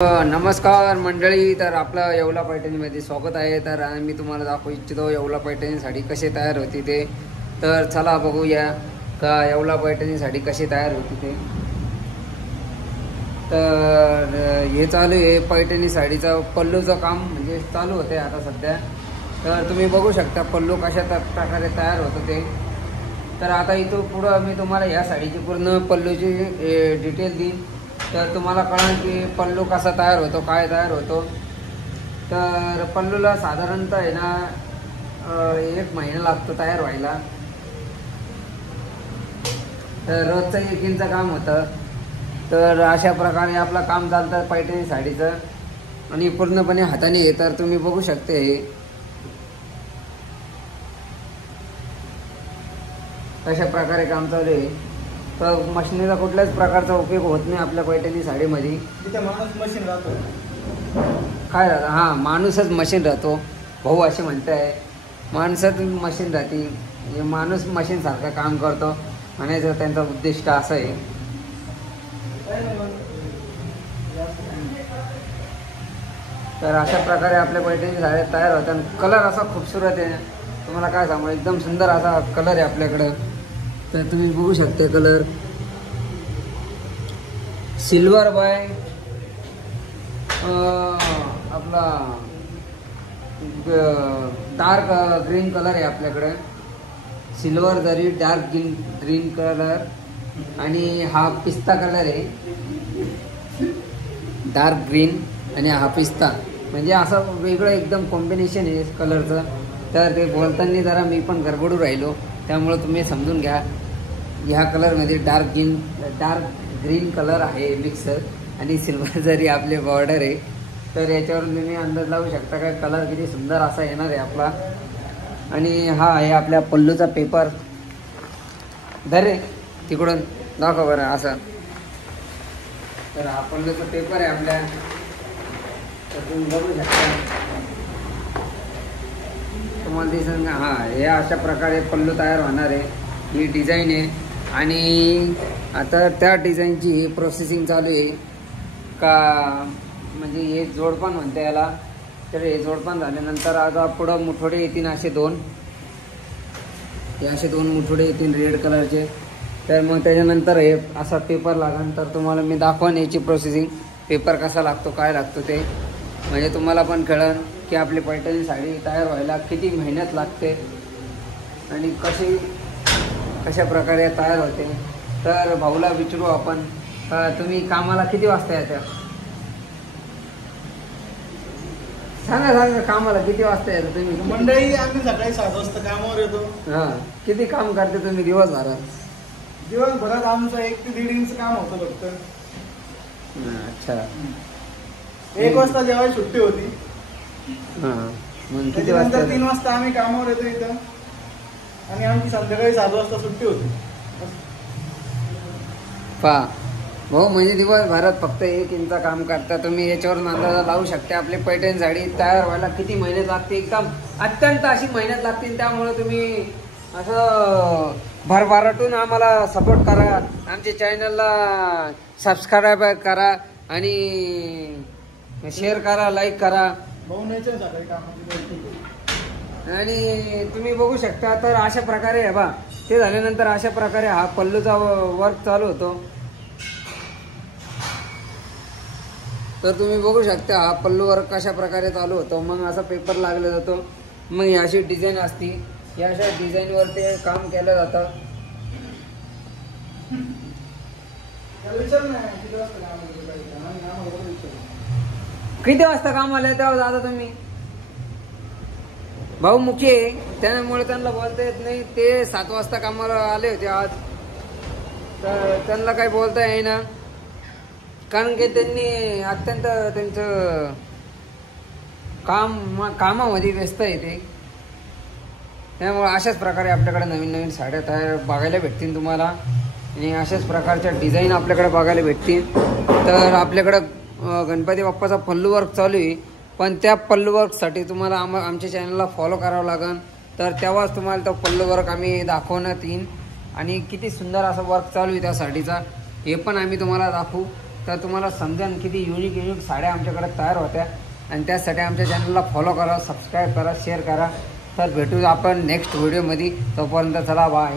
नमस्कार मंडळी, तर आपलं येवला पैठणीमध्ये स्वागत आहे। तर मी तुम्हाला दाखवू इच्छितो येवला पैठणी साडी कशी तयार होती ते। तर चला बघूया का येवला पैठणी साडी कशी तयार होती ते। तर हे चालू आहे पैठणी साडीचं पल्लूचं काम, म्हणजे चालू होते आता सध्या। तर तुम्ही बघू शकता पल्लू कशा प्रकारे तयार होतं ते। तर आता इथून पुढं मी तुम्हाला या साडीची पूर्ण पल्लूची डिटेल देईन, तर तुम्हाला कळेल की पल्लू कसा तयार होतो, काय तयार होतो। तर पल्लूला साधारणतः आहे ना 1 महिना लागतो तयार व्हायला। तर रोजचं 1 इंच काम होतं। तर अशा प्रकारे आपलं काम चालतं पैठणी साडीचं, आणि पूर्णपणे हाताने आहे। तर तुम्ही बघू शकते हे कशा प्रकारे काम चालू आहे। तर मशीनचा कुठल्याच प्रकारचा उपयोग होत नाही आपल्या पैठणी साडीमध्ये। तिथे माणूस मशीन राहतो, काय राहतं, हां माणूसच मशीन राहतो भाऊ असे म्हणताय। माणसात मशीन राहते, माणूस मशीन सारखं काम करतो म्हणायचं त्यांचा उद्दिष्ट असं आहे। तर अशा प्रकारे आपल्या पैठणी साड्या तयार होतात। कलर असा खूपसूरत आहे, तुम्हाला काय सांगू, एकदम सुंदर असा कलर आहे आपल्याकडं। तर तुम्ही बघू शकता कलर सिल्वर बाय आपला डार्क ग्रीन कलर आहे आपल्याकडे। सिल्वर जरी डार्क ग्रीन कलर, आणि हा पिस्ता कलर आहे, डार्क ग्रीन आणि हा पिस्ता, म्हणजे असं वेगळं एकदम कॉम्बिनेशन आहे कलरचं। तर ते बोलताना जरा मी पण गडबडू राहिलो, त्यामुळं तुम्ही समजून घ्या। ह्या कलरमध्ये डार्क ग्रीन कलर आहे मिक्स, आणि सिल्वर जरी आपले बॉर्डर आहे। तर याच्यावरून तुम्ही अंदाज लावू शकता का कलर किती सुंदर असा येणार आहे आपला। आणि हा आहे आपल्या पल्लूचा पेपर, धरे तिकडून दाखव बरं असं। तर हा पल्लूचा पेपर आहे आपल्या, तर तुम्ही बघू शकता तुम्हाला दिसेल का। हां, हे अशा प्रकारे पल्लू तयार होणार आहे, ही डिझाईन आहे। आणि आता त्या डिझाईनची प्रोसेसिंग चालू आहे का, म्हणजे हे जोडपण म्हणते याला। तर हे जोडपण झाल्यानंतर आता पुढं मुठोडे येतील असे 2, हे असे 2 मुठोडे येतील रेड कलरचे। तर मग त्याच्यानंतर हे असा पेपर लागेल। तर तुम्हाला मी दाखवून याची प्रोसेसिंग, पेपर कसा लागतो काय लागतो ते, म्हणजे तुम्हाला पण कळेल की आपली पैठणी साडी तयार व्हायला किती मेहनत लागते आणि कशा प्रकारे तयार होते। तर भाऊला विचारू आपण, तुम्ही कामाला किती वाजता येता? सांगा कामाला किती वाजता येता तुम्ही? मंडळी आम्ही सकाळी 7 वाजता कामावर येतो। हां, किती काम करते तुम्ही दिवसभरात? दिवसभरात आमचं 1 ते 1.5 इंच काम होतं फक्त। अच्छा, 1 वाजता जेव्हा सुट्टी होती, हां मग किती वाजता? 3 वाजता आम्ही कामावर येतो इथं, आणि आमची संध्याकाळी 7 वाजता सुट्टी होती। पहा भाऊ, म्हणजे दिवसभरात फक्त 1 इंच काम करता तुम्ही। याच्यावरून अंदाजा लावू शकता आपली पैठणी साडी तयार व्हायला किती मेहनत लागते, एकदम अत्यंत अशी मेहनत लागते। त्यामुळे तुम्ही असं भरभराटून आम्हाला सपोर्ट करा, आमच्या चॅनलला सबस्क्राईब करा, आणि शेअर करा, लाईक करा। भाऊ न्यायचं सकाळी कामाची, आणि तुम्ही बघू शकता। तर अशा प्रकारे आहे बा, ते झाल्यानंतर अशा प्रकारे हा पल्लूचा वर्क चालू होतो। तर तुम्ही बघू शकता हा पल्लू वर्क कशा प्रकारे चालू होतो। मग असा पेपर लागला जातो, मग ही अशी डिझाईन असती, या अशा डिझाईनवर ते काम केलं जातं। किती वाजता कामाला तेव्हा दादा तुम्ही? भाऊ मुख्य आहे, त्यामुळे त्यांना बोलता येत नाही। ते 7 वाजता कामाला आले होते आज, तर त्यांना काही बोलता येईना, कारण की त्यांनी अत्यंत त्यांचं कामामध्ये व्यस्त आहे ते। त्यामुळे अशाच प्रकारे आपल्याकडे नवीन नवीन साड्या तयार बघायला भेटतील तुम्हाला, आणि अशाच प्रकारच्या डिझाईन आपल्याकडे बघायला भेटतील। तर आपल्याकडं गणपती बाप्पाचा पल्लू वर्क चालू आहे, पण त्या पल्लू वर्कसाठी तुम्हाला आमच्या चॅनलला फॉलो करावं लागेल। तर तेव्हाच तुम्हाला तो पल्लू वर्क आम्ही दाखवण्यात येईल, आणि किती सुंदर असं वर्क चालू आहे त्या साडीचा हे पण आम्ही तुम्हाला दाखवू। तर तुम्हाला समजेल किती युनिक साड्या आमच्याकडे तयार होत्या. आणि त्यासाठी आमच्या चॅनलला फॉलो करा, सबस्क्राईब करा, शेअर करा. तर भेटू आपण नेक्स्ट व्हिडिओमध्ये. तोपर्यंत चला बाय.